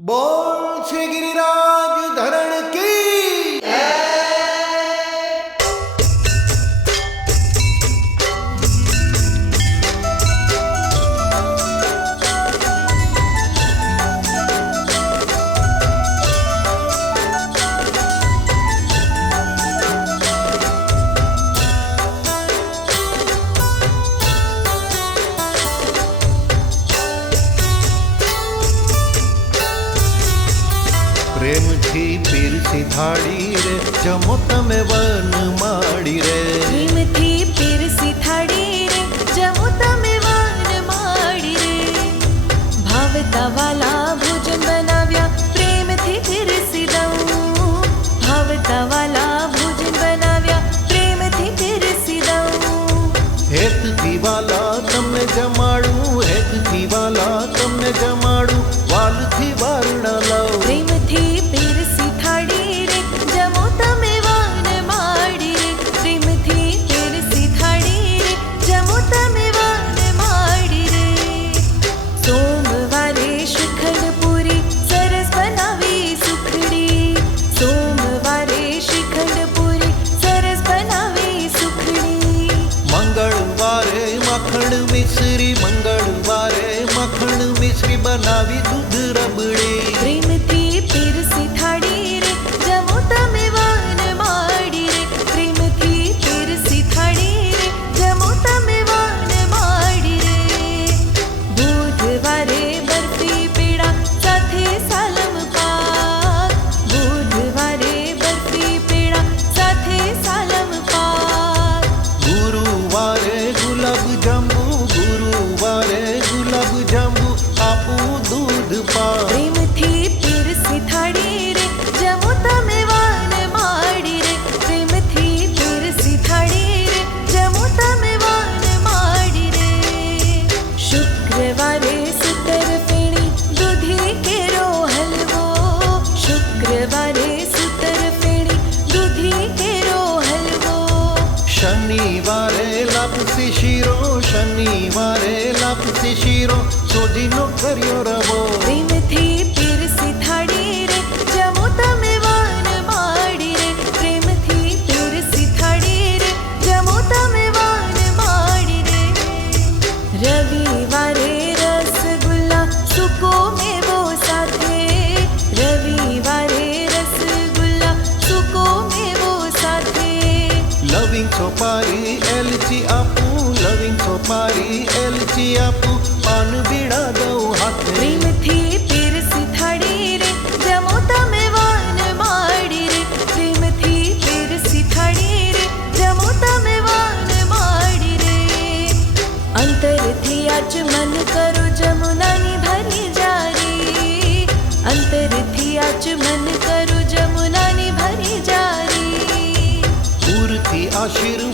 बोल श्री गिरिराज धरण की प्रेम थी पीरसी थाड़ी रे जमो तमे वन माड़ी रे प्रेम थी पीरसी थाड़ी रे जमो तमे वन माड़ी रे भावता वाला भोजन बनाव्या प्रेम थी पीरसी दऊं भावता वाला भोजन बनाव्या प्रेम थी पीरसी दऊं हेत थी वाला तमने जमाड़ू हेत थी वाला तमने जमाड़ू वाल थी वारणा लाओ प्रेम थी पीरसी थाड़ी रे जमो तमे वन माड़ी रे प्रेम थी पीरसी थाड़ी रे जमो तमे वन माड़ी रे सोमवारे श्रीखंड पूरी सरस बनावी सुखड़ी सोमवारे श्रीखंड पूरी सरस बनावी सुखड़ी मंगलवारे मखण मिश्री मंगलवारे मखण मिश्री बनावी दूध रबड़ी प्रेम थी पीरसी थाड़ी रे जमो तमे वन माड़ी रे प्रेम थी पीरसी थाड़ी रे जमो तमे वन माड़ी रे बुधवारे बर्फी पेड़ा साथे सालम पाक बुधवारे बर्फी पेड़ा साथे सालम पाक गुरुवारे गुलाब जांबू आपू दूध पा प्रेम थी पीरसी थाड़ी रे जमो तमे वन माड़ी रे प्रेम थी पीरसी थाड़ी रे जमो तमे वन माड़ी रे शुक्रवारे सुतर फेणी दूधी केरो हलवो शुक्रवारे सुतर फेणी दूधी केरो हलवो शनिवारे लापसी शीरो सोजीनो कर्यो रवो प्रेम थी पीरसी थाड़ी रे जमो तमे वन माड़ी रे प्रेम थी पीरसी थाड़ी रे जमो तमे वन माड़ी रे रविवारे रसगुल्ला सुको मेवो साथे रविवारे रसगुल्ला सुको मेवो साथे लविंग सोपारी एलची आपू पान बीड़ा दो हाथ प्रेम थी पीरसी थाड़ी रे जमो तमे वन माड़ी रे प्रेम थी पीरसी थाड़ी रे जमो तमे वन माड़ी रे अंतर थी आज मन करो जमुनानी भरी जारी अंतर थी आज मन करो जमुनानी भरी जारी पूर थी आशीर्वाद